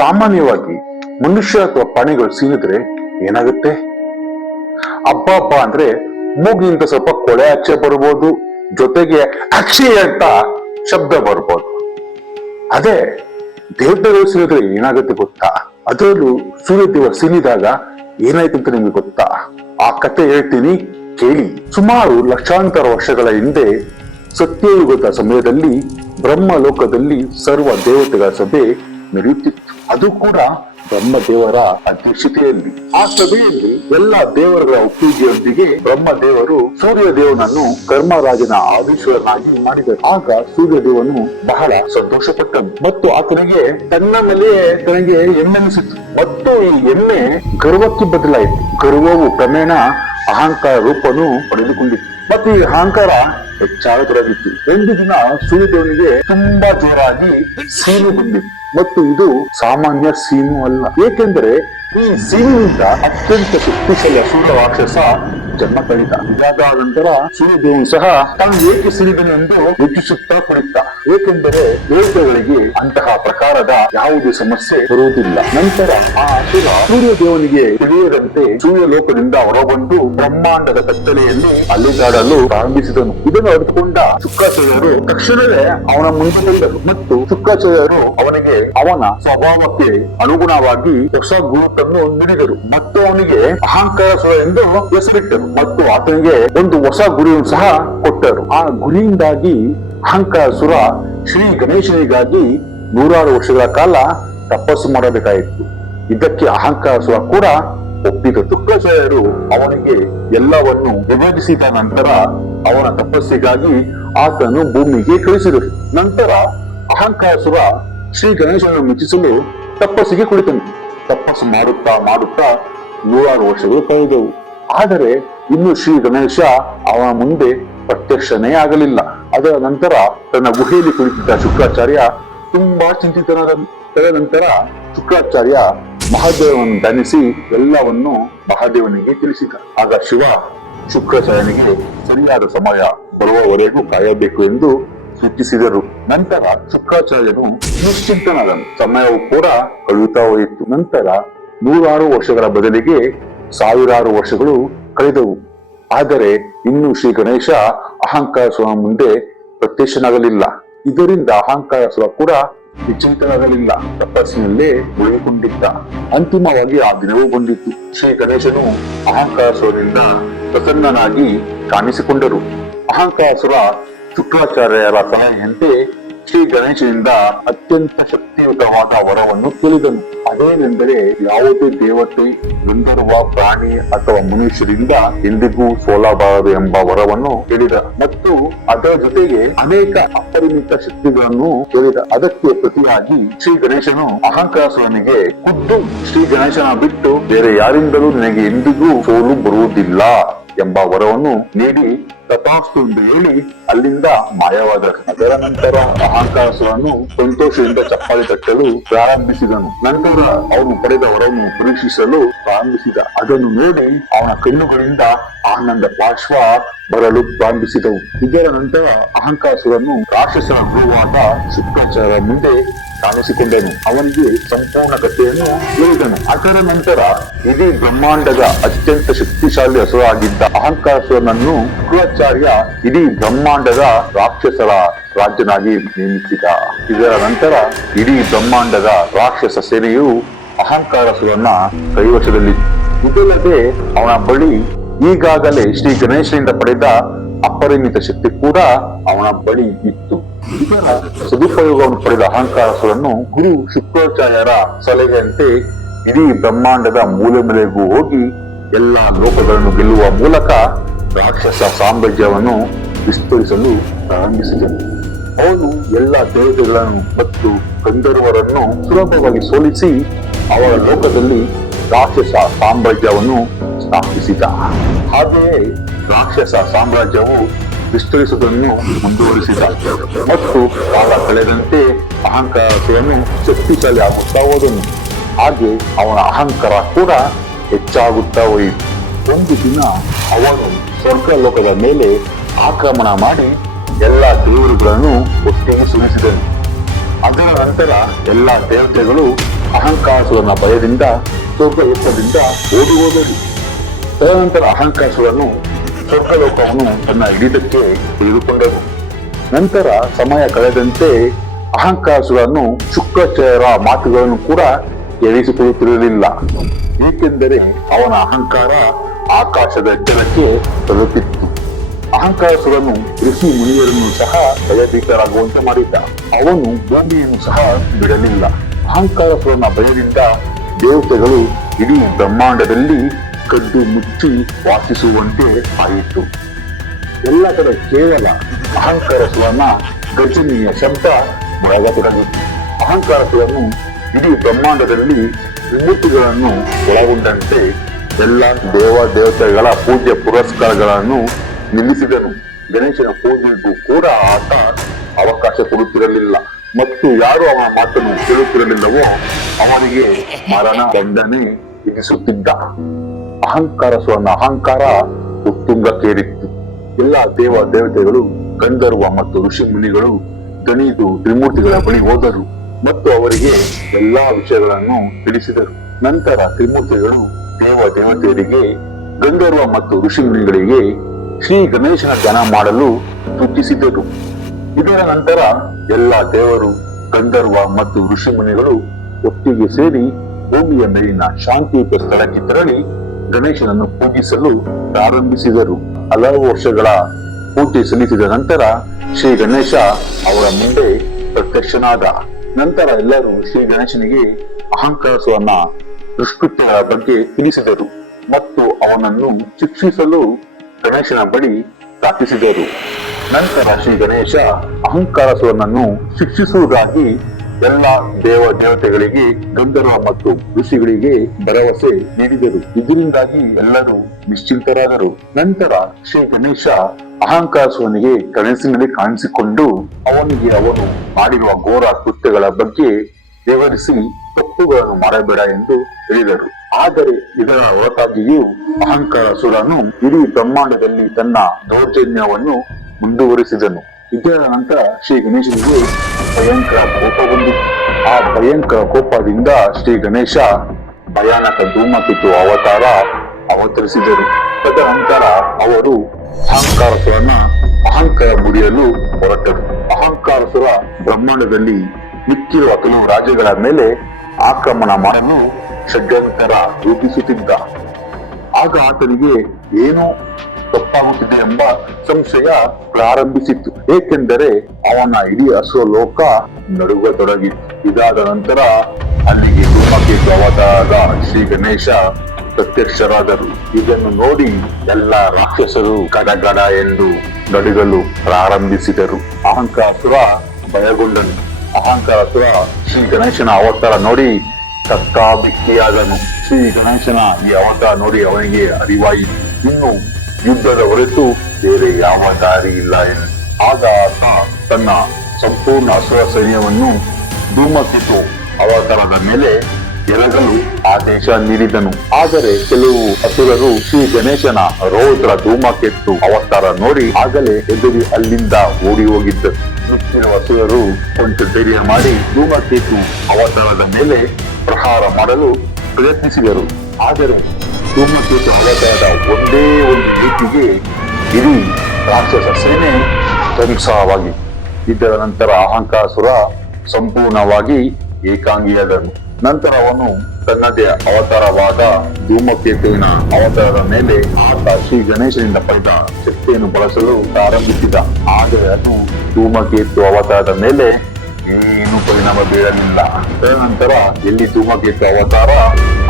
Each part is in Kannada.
ಸಾಮಾನ್ಯವಾಗಿ ಮನುಷ್ಯ ಅಥವಾ ಪ್ರಾಣಿಗಳು ಸೀನಿದ್ರೆ ಏನಾಗುತ್ತೆ? ಅಬ್ಬ ಅಬ್ಬ ಅಂದ್ರೆ ಮೂಗಿನಿಂದ ಸ್ವಲ್ಪ ಕೊಳೆ ಆಚೆ ಬರ್ಬೋದು, ಜೊತೆಗೆ ಅಕ್ಷಿ ಅಂತ ಶಬ್ದ ಬರ್ಬೋದು. ಅದೇ ದೇವತೆಗಳು ಸೀನಿದ್ರೆ ಏನಾಗುತ್ತೆ ಗೊತ್ತಾ? ಅದರಲ್ಲೂ ಸೂರ್ಯದೇವ ಸೀನಿದಾಗ ಏನಾಯ್ತು ಅಂತ ನಿಮ್ಗೆ ಗೊತ್ತಾ? ಆ ಕತೆ ಹೇಳ್ತೀನಿ, ಕೇಳಿ. ಸುಮಾರು ಲಕ್ಷಾಂತರ ವರ್ಷಗಳ ಹಿಂದೆ ಸತ್ಯಯುಗದ ಸಮಯದಲ್ಲಿ ಬ್ರಹ್ಮ ಲೋಕದಲ್ಲಿ ಸರ್ವ ದೇವತೆಗಳ ಸಭೆ ನಡೆಯುತ್ತಿತ್ತು. ಅದು ಕೂಡ ಬ್ರಹ್ಮದೇವರ ಅಧ್ಯಕ್ಷತೆಯಲ್ಲಿ. ಆ ಸಭೆಯಲ್ಲಿ ಎಲ್ಲಾ ದೇವರುಗಳ ಒಪ್ಪಿಗೆಯೊಂದಿಗೆ ಬ್ರಹ್ಮದೇವರು ಸೂರ್ಯ ದೇವನನ್ನು ಕರ್ಮರಾಜನ ಆದೇಶವನ್ನಾಗಿ ಮಾಡಿದರು. ಆಗ ಸೂರ್ಯ ದೇವನು ಬಹಳ ಸಂತೋಷಪಟ್ಟನು ಮತ್ತು ಆತನಿಗೆ ತನ್ನ ಮೇಲೆ ತನಗೆ ಹೆಮ್ಮೆನಿಸಿತು ಮತ್ತು ಈ ಹೆಮ್ಮೆ ಗರ್ವಕ್ಕೆ ಬದಲಾಯಿತು. ಗರ್ವವು ಕ್ರಮೇಣ ಅಹಂಕಾರ ರೂಪನು ಪಡೆದುಕೊಂಡಿತ್ತು ಮತ್ತು ಈ ಅಹಂಕಾರ ಹೆಚ್ಚಾಗತೊಡಗಿತ್ತು. ಒಂದು ದಿನ ಸೂರ್ಯದೇವನಿಗೆ ತುಂಬಾ ಜೋರಾಗಿ ಸೀನು ಬಂದಿತ್ತು ಮತ್ತು ಇದು ಸಾಮಾನ್ಯ ಸೀನು ಅಲ್ಲ. ಏಕೆಂದರೆ ಈ ಸೀನಿನಿಂದ ಅತ್ಯಂತ ಶಕ್ತಿಶಾಲಿ ಅಸುರ ರಾಕ್ಷಸ ಜನ್ಮ ತಳೆದ. ಇದಾದ ನಂತರ ಸೂರ್ಯದೇವನು ಸಹ ತಾನು ಏಕೆ ಸಿಡಿದನು ಎಂದು ಯೋಚಿಸುತ್ತಾ ಕುಳಿತ. ಏಕೆಂದರೆ ದೇವತೆಗಳಿಗೆ ಅಂತಹ ಪ್ರಕಾರದ ಯಾವುದೇ ಸಮಸ್ಯೆ ಬರುವುದಿಲ್ಲ. ನಂತರ ಆ ಅಸುರ ಸೂರ್ಯದೇವನಿಗೆ ತಿಳಿಯದಂತೆ ಸೂರ್ಯ ಲೋಕದಿಂದ ಹೊರಬಂದು ಬ್ರಹ್ಮಾಂಡದ ಕತ್ತಲೆಯಲ್ಲಿ ಅಲೆದಾಡಲು ಪ್ರಾರಂಭಿಸಿದನು. ಇದನ್ನು ಅರಿತುಕೊಂಡ ಶುಕ್ರಾಚಾರ್ಯರು ತಕ್ಷಣವೇ ಅವನ ಮುಂದೆ ಬಂದರು ಮತ್ತು ಶುಕ್ರಾಚಾರ್ಯರು ಅವನಿಗೆ ಅವನ ಸ್ವಭಾವಕ್ಕೆ ಅನುಗುಣವಾಗಿ ಹೊಸ ಗುರುತನ್ನು ನೀಡಿದರು ಮತ್ತು ಅವನಿಗೆ ಅಹಂಕಾರ ಸುರ ಎಂದು ಹೆಸರಿಟ್ಟರು ಮತ್ತು ಆತನಿಗೆ ಒಂದು ಹೊಸ ಗುರಿಯನ್ನು ಸಹ ಕೊಟ್ಟರು. ಆ ಗುರಿಯಿಂದಾಗಿ ಅಹಂಕಾರ ಸುರ ಶ್ರೀ ಗಣೇಶನಿಗಾಗಿ 100 ವರ್ಷಗಳ ಕಾಲ ತಪಸ್ಸು ಮಾಡಬೇಕಾಯಿತು. ಇದಕ್ಕೆ ಅಹಂಕಾರ ಸುರ ಕೂಡ ಒಪ್ಪಿದ. ಶುಕ್ರಾಚಾರ್ಯರು ಅವನಿಗೆ ಎಲ್ಲವನ್ನು ವಿಭಜಿಸಿದ ನಂತರ ಅವನ ತಪಸ್ಸಿಗಾಗಿ ಆತನು ಭೂಮಿಗೆ ಕಳಿಸಿದರು. ನಂತರ ಅಹಂಕಾರ ಸುರ ಶ್ರೀ ಗಣೇಶನನ್ನು ಮೆಚ್ಚಿಸಲು ತಪಸ್ಸಿಗೆ ಕುಳಿತನು. ತಪಸ್ಸು ಮಾಡುತ್ತಾ ಮಾಡುತ್ತಾ 100 ವರ್ಷಗಳು ಕಳೆದವು. ಆದರೆ ಇನ್ನು ಶ್ರೀ ಗಣೇಶ ಅವನ ಮುಂದೆ ಪ್ರತ್ಯಕ್ಷನೇ ಆಗಲಿಲ್ಲ. ಅದರ ನಂತರ ತನ್ನ ಗುಹೆಯಲ್ಲಿ ಕುಳಿತಿದ್ದ ಶುಕ್ರಾಚಾರ್ಯ ತುಂಬಾ ಚಿಂತಿತನಾದ. ತದನಂತರ ಶುಕ್ರಾಚಾರ್ಯ ಮಹಾದೇವನನ್ನು ಧ್ಯಾನಿಸಿ ಎಲ್ಲವನ್ನು ಮಹಾದೇವನಿಗೆ ತಿಳಿಸಿದ. ಆಗ ಶಿವ ಶುಕ್ರಾಚಾರ್ಯನಿಗೆ ಸರಿಯಾದ ಸಮಯ ಬರುವವರೆಗೂ ಕಾಯಬೇಕು ಎಂದು ಸೂಚಿಸಿದರು. ನಂತರ ಶುಕ್ರಾಚಾರ್ಯನು ನಿಶ್ಚಿಂತನಾದನು. ಸಮಯವು ಕೂಡ ಕಳೆಯುತ್ತಾ ಹೋಯಿತು. ನಂತರ 100 ವರ್ಷಗಳ ಬದಲಿಗೆ 1000 ವರ್ಷಗಳು ಕಳೆದವು. ಆದರೆ ಇನ್ನು ಶ್ರೀ ಗಣೇಶ ಅಹಂಕಾರ ಸುರ ಮುಂದೆ ಪ್ರತ್ಯಕ್ಷನಾಗಲಿಲ್ಲ. ಇದರಿಂದ ಅಹಂಕಾರ ಸುರ ಕೂಡ ವಿಚಲಿತನಾಗಲಿಲ್ಲ. ತಪಸ್ಸಿನಲ್ಲೇ ಉಳಿದುಕೊಂಡಿದ್ದ. ಅಂತಿಮವಾಗಿ ಆ ದಿನವೂ ಬಂದಿತ್ತು. ಶ್ರೀ ಗಣೇಶನು ಅಹಂಕಾರ ಸುರನಿಂದ ಪ್ರಸನ್ನನಾಗಿ ಕಾಣಿಸಿಕೊಂಡರು. ಅಹಂಕಾರ ಸುರ ಶುಕ್ರಾಚಾರ್ಯರ ಸಲಹೆಯಂತೆ ಶ್ರೀ ಗಣೇಶನಿಂದ ಅತ್ಯಂತ ಶಕ್ತಿಯುತವಾದ ವರವನ್ನು ಕೇಳಿದನು. ಅದೇನೆಂದರೆ ಯಾವುದೇ ದೇವತೆ, ಗಂಧರ್ವ, ಪ್ರಾಣಿ ಅಥವಾ ಮನುಷ್ಯರಿಂದ ಎಂದಿಗೂ ಸೋಲಬಾರದು ಎಂಬ ವರವನ್ನು ಕೇಳಿದ ಮತ್ತು ಅದರ ಜೊತೆಗೆ ಅನೇಕ ಅಪರಿಮಿತ ಶಕ್ತಿಗಳನ್ನು ಕೇಳಿದ. ಅದಕ್ಕೆ ಪ್ರತಿಯಾಗಿ ಶ್ರೀ ಗಣೇಶನು ಅಹಂಕಾರಸುರನಿಗೆ ಖುದ್ದು ಶ್ರೀ ಗಣೇಶನ ಬಿಟ್ಟು ಬೇರೆ ಯಾರಿಂದಲೂ ನಿನಗೆ ಎಂದಿಗೂ ಸೋಲು ಬರುವುದಿಲ್ಲ ಎಂಬ ವರವನ್ನು ನೀಡಿ ತಥಾಸ್ತು ಎಂದು ಹೇಳಿ ಅಲ್ಲಿಂದ ಮಾಯವಾದ. ಅದರ ನಂತರ ಅಹಂಕಾರಸುರನು ಸಂತೋಷದಿಂದ ಚಪ್ಪಾಳೆ ತಟ್ಟಲು ಪ್ರಾರಂಭಿಸಿದನು. ನಂತರ ಅವನು ಪಡೆದ ವರವನ್ನು ಪರೀಕ್ಷಿಸಲು ಪ್ರಾರಂಭಿಸಿದ. ಅದನ್ನು ನೋಡಿ ಅವನ ಕಣ್ಣುಗಳಿಂದ ಆನಂದ ಬಾಷ್ಪ ಬರಲು ಪ್ರಾರಂಭಿಸಿದವು. ಇದರ ನಂತರ ಅಹಂಕಾರಸುರನು ರಾಕ್ಷಸನ ಗುರುವಾದ ಶುಕ್ರಾಚಾರ್ಯರ ಮುಂದೆ ಕಾಣಿಸಿಕೊಂಡನು. ಅವನಿಗೆ ಸಂಪೂರ್ಣ ಕಥೆಯನ್ನು ಹೇಳಿದನು. ಅದರ ನಂತರ ಇಡೀ ಬ್ರಹ್ಮಾಂಡದ ಅತ್ಯಂತ ಶಕ್ತಿಶಾಲಿ ಅಸುರ ಆಗಿದ್ದ ಅಹಂಕಾರಸುರನನ್ನು ಶುಕ್ರಾಚಾರ್ಯ ಇಡೀ ಬ್ರಹ್ಮಾಂಡದ ರಾಕ್ಷಸರ ರಾಜ್ಯನಾಗಿ ನೇಮಿಸಿದ. ಇದರ ನಂತರ ಇಡೀ ಬ್ರಹ್ಮಾಂಡದ ರಾಕ್ಷಸ ಸೇನೆಯು ಅಹಂಕಾರಸುರನ ಕೈವಶದಲ್ಲಿ. ಇದಲ್ಲದೆ ಅವನ ಬಳಿ ಈಗಾಗಲೇ ಶ್ರೀ ಗಣೇಶನಿಂದ ಪಡೆದ ಅಪರಿಮಿತ ಶಕ್ತಿ ಕೂಡ ಅವನ ಬಳಿ ಇತ್ತು. ಇದರ ಸದುಪಯೋಗವನ್ನು ಪಡೆದ ಅಹಂಕಾರಸುರನು ಗುರು ಶುಕ್ರಾಚಾರ್ಯರ ಸಲಹೆಯಂತೆ ಇಡೀ ಬ್ರಹ್ಮಾಂಡದ ಮೂಲೆ ಮೂಲೆಗೂ ಹೋಗಿ ಎಲ್ಲಾ ಲೋಕಗಳನ್ನು ಗೆಲ್ಲುವ ಮೂಲಕ ರಾಕ್ಷಸ ಸಾಮ್ರಾಜ್ಯವನ್ನು ವಿಸ್ತರಿಸಲು ಪ್ರಾರಂಭಿಸಿದನು. ಅವನು ಎಲ್ಲ ದೇವತೆಗಳನ್ನು ಮತ್ತು ಗಂಧರ್ವರನ್ನು ಸುಲಭವಾಗಿ ಸೋಲಿಸಿ ಅವರ ಲೋಕದಲ್ಲಿ ರಾಕ್ಷಸ ಸಾಮ್ರಾಜ್ಯವನ್ನು ಸ್ಥಾಪಿಸಿದ. ಹಾಗೆಯೇ ರಾಕ್ಷಸ ಸಾಮ್ರಾಜ್ಯವು ವಿಸ್ತರಿಸುವುದನ್ನು ಮುಂದುವರಿಸಿದ ಮತ್ತು ಕಾಲ ಕಳೆದಂತೆ ಅಹಂಕಾರಸುರನು ಶಕ್ತಿಶಾಲಿ ಆಗುತ್ತಾ ಹೋದನು. ಹಾಗೆ ಅವನ ಅಹಂಕಾರ ಕೂಡ ಹೆಚ್ಚಾಗುತ್ತಾ ಹೋಯಿತು. ಒಂದು ದಿನ ಅವನು ಸ್ವರ್ಗ ಲೋಕದ ಮೇಲೆ ಆಕ್ರಮಣ ಮಾಡಿ ಎಲ್ಲ ದೇವರುಗಳನ್ನು ಒಟ್ಟಿಗೆ ಸುರಿಸಿದನು. ಅದರ ನಂತರ ಎಲ್ಲ ದೇವತೆಗಳು ಅಹಂಕಾರಸುರನ ಭಯದಿಂದ ಸ್ವರ್ಗಲೋಕದಿಂದ ಓಡಿ ಹೋದರು. ತದನಂತರ ಅಹಂಕಾರಸುರನು ಸ್ವರ್ಗಲೋಕವನ್ನು ತನ್ನ ಹಿಡಿತಕ್ಕೆ ತೆಗೆದುಕೊಂಡರು. ನಂತರ ಸಮಯ ಕಳೆದಂತೆ ಅಹಂಕಾರಸುರನು ಶುಕ್ರಾಚಾರ್ಯರ ಮಾತುಗಳನ್ನು ಕೂಡ ಎಣಿಸಿಕೊಳ್ಳುತ್ತಿರಲಿಲ್ಲ. ಏಕೆಂದರೆ ಅವನ ಅಹಂಕಾರ ಆಕಾಶದ ಎತ್ತರಕ್ಕೆ ತಲುಪಿತ್ತು. ಅಹಂಕಾರಸುರನು ಋಷಿ ಮುನಿಯರನ್ನು ಸಹ ಭಯಭೀತರಾಗುವಂತೆ ಮಾಡಿದ್ದ. ಅವನು ಭೂಮಿಯನ್ನು ಸಹ ಬಿಡಲಿಲ್ಲ. ಅಹಂಕಾರಸುರನ ಭಯದಿಂದ ದೇವತೆಗಳು ಇಡೀ ಬ್ರಹ್ಮಾಂಡದಲ್ಲಿ ಕದ್ದು ಮುಚ್ಚಿ ವಾಸಿಸುವಂತೆ ಆಯಿತು. ಎಲ್ಲ ಕಡೆ ಕೇವಲ ಅಹಂಕಾರಸುರನ ಗರ್ಜನೆಯ ಶಬ್ದ ಮೊಳಗತೊಡಗಿತು. ಅಹಂಕಾರಸುರನು ಇಡೀ ಬ್ರಹ್ಮಾಂಡದಲ್ಲಿ ವಿಮೂರ್ತಿಗಳನ್ನು ಒಳಗೊಂಡಂತೆ ಎಲ್ಲ ದೇವತೆಗಳ ಪೂಜೆ ಪುರಸ್ಕಾರಗಳನ್ನು ನಿಲ್ಲಿಸಿದನು. ಗಣೇಶನ ಪೂಜೆಗೂ ಕೂಡ ಆತ ಅವಕಾಶ ಕೊಡುತ್ತಿರಲಿಲ್ಲ ಮತ್ತು ಯಾರು ಅವನ ಮಾತನ್ನು ಕೇಳುತ್ತಿರಲಿಲ್ಲವೋ ಅವನಿಗೆ ಮರಣ ದಂಡನೆ ವಿಧಿಸುತ್ತಿದ್ದ. ಅಹಂಕಾರಸುರನ ಅಹಂಕಾರ ಉತ್ತುಂಗಕ್ಕೇರಿತ್ತು. ಎಲ್ಲ ದೇವತೆಗಳು ಗಂಧರ್ವ ಮತ್ತು ಋಷಿ ಮುನಿಗಳು ದಣಿದು ತ್ರಿಮೂರ್ತಿಗಳ ಬಳಿ ಹೋದರು ಮತ್ತು ಅವರಿಗೆ ಎಲ್ಲಾ ವಿಷಯಗಳನ್ನು ತಿಳಿಸಿದರು. ನಂತರ ತ್ರಿಮೂರ್ತಿಗಳು ದೇವತೆಯರಿಗೆ ಗಂಧರ್ವ ಮತ್ತು ಋಷಿ ಮುನಿಗಳಿಗೆ ಶ್ರೀ ಗಣೇಶನ ಧ್ಯಾನ ಮಾಡಲು ಸೂಚಿಸಿದರು. ಇದರ ನಂತರ ಎಲ್ಲ ದೇವರು ಗಂಧರ್ವ ಮತ್ತು ಋಷಿ ಮುನಿಗಳು ಒಟ್ಟಿಗೆ ಸೇರಿ ಭೂಮಿಯ ಮೇಲಿನ ಶಾಂತಿಯುತ ಸ್ಥಳಕ್ಕೆ ತೆರಳಿ ಗಣೇಶನನ್ನು ಪೂಜಿಸಲು ಪ್ರಾರಂಭಿಸಿದರು. ಹಲವು ವರ್ಷಗಳ ಪೂಜೆ ಸಲ್ಲಿಸಿದ ನಂತರ ಶ್ರೀ ಗಣೇಶ ಅವರ ಮುಂದೆ ಪ್ರತ್ಯಕ್ಷನಾದ. ನಂತರ ಎಲ್ಲರೂ ಶ್ರೀ ಗಣೇಶನಿಗೆ ಅಹಂಕಾರಸುರನ ದುಷ್ಕೃತ್ಯಗಳ ಬಗ್ಗೆ ತಿಳಿಸಿದರು ಮತ್ತು ಅವನನ್ನು ಶಿಕ್ಷಿಸಲು ಗಣೇಶನ ಬಳಿ ಪ್ರಾರ್ಥಿಸಿದರು. ನಂತರ ಶ್ರೀ ಗಣೇಶ ಅಹಂಕಾರಸುರನನ್ನು ಶಿಕ್ಷಿಸುವುದಾಗಿ ಎಲ್ಲ ದೇವತೆಗಳಿಗೆ ಗಂಧರ್ವ ಮತ್ತು ಋಷಿಗಳಿಗೆ ಭರವಸೆ ನೀಡಿದರು. ಇದರಿಂದಾಗಿ ಎಲ್ಲರೂ ನಿಶ್ಚಿಂತರಾದರು. ನಂತರ ಶ್ರೀ ಗಣೇಶ ಅಹಂಕಾರಸುರನಿಗೆ ಕನಸಿನಲ್ಲಿ ಕಾಣಿಸಿಕೊಂಡು ಅವನಿಗೆ ಅವನು ಮಾಡಿರುವ ಘೋರ ಕೃತ್ಯಗಳ ಬಗ್ಗೆ ವಿವರಿಸಿ ತಪ್ಪುಗಳನ್ನು ಮಾಡಬೇಡ ಎಂದು ಹೇಳಿದರು. ಆದರೆ ಇದರ ಹೊರತಾಗಿಯೂ ಅಹಂಕಾರಸುರನು ಇಡೀ ಬ್ರಹ್ಮಾಂಡದಲ್ಲಿ ತನ್ನ ದೌರ್ಜನ್ಯವನ್ನು ಮುಂದುವರಿಸಿದನು. ಇದರ ನಂತರ ಶ್ರೀ ಗಣೇಶನಿಗೆ ಭಯಂಕರ ಕೋಪ ಬಂದಿತ್ತು. ಆ ಭಯಂಕರ ಕೋಪದಿಂದ ಶ್ರೀ ಗಣೇಶ ಭಯಾನಕ ಧೂಮಕೇತು ಅವತಾರ ಅವತರಿಸಿದರು. ತದನಂತರ ಅವರು ಅಹಂಕಾರಸುರನ ಅಹಂಕಾರ ಮುರಿಯಲು ಹೊರಟರು. ಅಹಂಕಾರಸುರ ಬ್ರಹ್ಮಾಂಡದಲ್ಲಿ ಮಿಕ್ಕಿರುವ ಕೆಲವು ರಾಜ್ಯಗಳ ಮೇಲೆ ಆಕ್ರಮಣ ಮಾಡಲು ಷಡ್ಯಂತರ ರೂಪಿಸುತ್ತಿದ್ದ. ಆಗ ಆತನಿಗೆ ಏನೋ ತಪ್ಪಾಗುತ್ತಿದೆ ಎಂಬ ಸಂಶಯ ಪ್ರಾರಂಭಿಸಿತ್ತು. ಏಕೆಂದರೆ ಅವನ ಇಡೀ ಅಸುರ ಲೋಕ ನಡುಗತೊಡಗಿತ್ತು. ಇದಾದ ನಂತರ ಅಲ್ಲಿಗೆ ಧೂಮಕೇತು ಅವತಾರದ ಶ್ರೀ ಗಣೇಶ ಪ್ರತ್ಯಕ್ಷರಾದರು. ಇದನ್ನು ನೋಡಿ ಎಲ್ಲ ರಾಕ್ಷಸರು ಗಡಗಡ ಎಂದು ನಡುಗಲು ಪ್ರಾರಂಭಿಸಿದರು. ಅಹಂಕಾರಸುರ ಭಯಗೊಂಡನು. ಅಹಂಕಾರಸುರ ಶ್ರೀ ಗಣೇಶನ ಅವತಾರ ನೋಡಿ ಕಕ್ಕಾಬಿಕ್ಕಿಯಾದನು. ಶ್ರೀ ಗಣೇಶನ ಈ ಅವತಾರ ನೋಡಿ ಅವನಿಗೆ ಅರಿವಾಯಿತು, ಇನ್ನು ಯುದ್ಧದ ಹೊರತು ಬೇರೆ ಯಾವ ದಾರಿ ಇಲ್ಲ ಎಂದು. ಆಗ ಆತ ತನ್ನ ಸಂಪೂರ್ಣ ಅಸುರ ಸೈನ್ಯವನ್ನು ಧೂಮಕೇತು ಅವತಾರದ ಮೇಲೆ ಎರಗಲು ಆದೇಶ ನೀಡಿದನು. ಆದರೆ ಕೆಲವು ಅಸುರರು ಶ್ರೀ ಗಣೇಶನ ರೌದ್ರ ಧೂಮಕೇತು ಅವತಾರ ನೋಡಿ ಆಗಲೇ ಎದುರಿ ಅಲ್ಲಿಂದ ಓಡಿ ಹೋಗಿದ್ದರು. ಮಿಕ್ಕಿರುವ ಅಸುರರು ಕೊಂಚ ಧೈರ್ಯ ಮಾಡಿ ಧೂಮಕೇತು ಅವತಾರದ ಮೇಲೆ ಪ್ರಹಾರ ಮಾಡಲು ಪ್ರಯತ್ನಿಸಿದರು. ಆದರೆ ಧೂಮಕೇತು ಅವತಾರದ ಒಂದೇ ಒಂದು ನೀತಿಗೆ ಇಡೀ ರಾಕ್ಷಸ ಸೇನೆ ಧ್ವಂಸವಾಗಿ. ಇದರ ನಂತರ ಅಹಂಕಾರಸುರ ಸಂಪೂರ್ಣವಾಗಿ ಏಕಾಂಗಿಯಾದನು. ನಂತರ ಅವನು ತನ್ನದೇ ಅವತಾರವಾದ ಧೂಮಕೇತುವಿನ ಅವತಾರದ ಮೇಲೆ ಆತ ಶ್ರೀ ಗಣೇಶನಿಂದ ಪಡೆದ ಶಕ್ತಿಯನ್ನು ಬಳಸಲು ಪ್ರಾರಂಭಿಸಿದ. ಆದರೆ ಅದು ಧೂಮಕೇತು ಅವತಾರದ ಮೇಲೆ ಏನು ಪರಿಣಾಮ ಬೀರಲಿಲ್ಲ. ತದನಂತರ ಎಲ್ಲಿ ಧೂಮಕೇತು ಅವತಾರ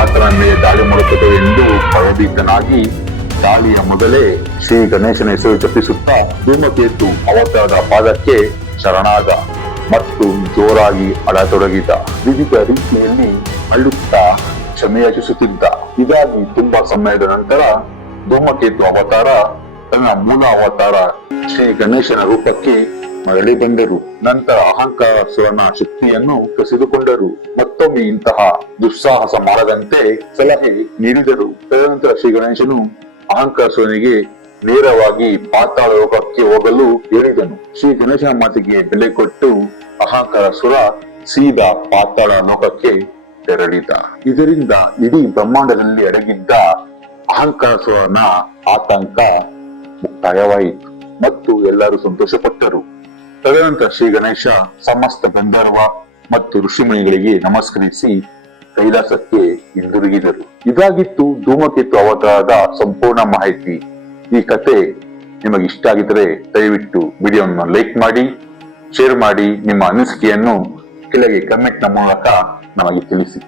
ಆತನ ಮೇಲೆ ದಾಳಿ ಮಾಡುತ್ತದೆ ಎಂದು ಭಯಭೀತನಾಗಿ ದಾಳಿಯ ಮೊದಲೇ ಶ್ರೀ ಗಣೇಶನ ಹೆಸರು ಜಪಿಸುತ್ತಾ ಧೂಮಕೇತು ಅವತಾರದ ಪಾದಕ್ಕೆ ಶರಣಾದ ಮತ್ತು ಜೋರಾಗಿ ಅಳತೊಡಗಿದ. ವಿವಿಧ ರೀತಿಯಲ್ಲಿ ಅಳುತ್ತಾ ಕ್ಷಮೆಯಾಚಿಸುತ್ತಿದ್ದ. ಇದಾಗಿ ತುಂಬಾ ಸಮಯದ ನಂತರ ಧೂಮಕೇತು ಅವತಾರ ತನ್ನ ಮೂಲ ಅವತಾರ ಶ್ರೀ ಗಣೇಶನ ರೂಪಕ್ಕೆ ಮರಳಿ ಬಂದರು. ನಂತರ ಅಹಂಕಾರಸುರನ ಶಕ್ತಿಯನ್ನು ಕಸಿದುಕೊಂಡರು. ಮತ್ತೊಮ್ಮೆ ಇಂತಹ ದುಸ್ಸಾಹಸ ಮಾಡದಂತೆ ಸಲಹೆ ನೀಡಿದರು. ತದನಂತರ ಶ್ರೀ ಗಣೇಶನು ಅಹಂಕಾರಸುರನಿಗೆ ನೇರವಾಗಿ ಪಾತಾಳ ಲೋಕಕ್ಕೆ ಹೋಗಲು ಹೇಳಿದನು. ಶ್ರೀ ಗಣೇಶನ ಮಾತಿಗೆ ಬೆಲೆ ಕೊಟ್ಟು ಅಹಂಕಾರಸುರ ಸೀದಾ ಪಾತಾಳ ಲೋಕಕ್ಕೆ ತೆರಳಿದ. ಇದರಿಂದ ಇಡೀ ಬ್ರಹ್ಮಾಂಡದಲ್ಲಿ ಅಡಗಿದ್ದ ಅಹಂಕಾರ ಸ್ವರನ ಆತಂಕ ಮುಕ್ತಾಯವಾಯಿತು ಮತ್ತು ಎಲ್ಲರೂ ಸಂತೋಷಪಟ್ಟರು. ತದನಂತರ ಶ್ರೀ ಗಣೇಶ ಸಮಸ್ತ ಗಂಧರ್ವ ಮತ್ತು ಋಷಿಮುನಿಗಳಿಗೆ ನಮಸ್ಕರಿಸಿ ಕೈಲಾಸಕ್ಕೆ ಹಿಂದಿರುಗಿದರು. ಇದಾಗಿತ್ತು ಧೂಮಕೇತು ಅವತಾರದ ಸಂಪೂರ್ಣ ಮಾಹಿತಿ. ಈ ಕತೆ ನಿಮಗೆ ಇಷ್ಟ ಆಗಿದ್ರೆ ದಯವಿಟ್ಟು ವಿಡಿಯೋವನ್ನು ಲೈಕ್ ಮಾಡಿ, ಶೇರ್ ಮಾಡಿ, ನಿಮ್ಮ ಅನಿಸಿಕೆಯನ್ನು ಕೆಳಗೆ ಕಮೆಂಟ್ ನ ಮೂಲಕ ನಮಗೆ ತಿಳಿಸಿ.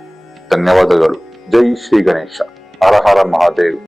ಧನ್ಯವಾದಗಳು. ಜೈ ಶ್ರೀ ಗಣೇಶ. ಹರ ಹರ ಮಹಾದೇವ್.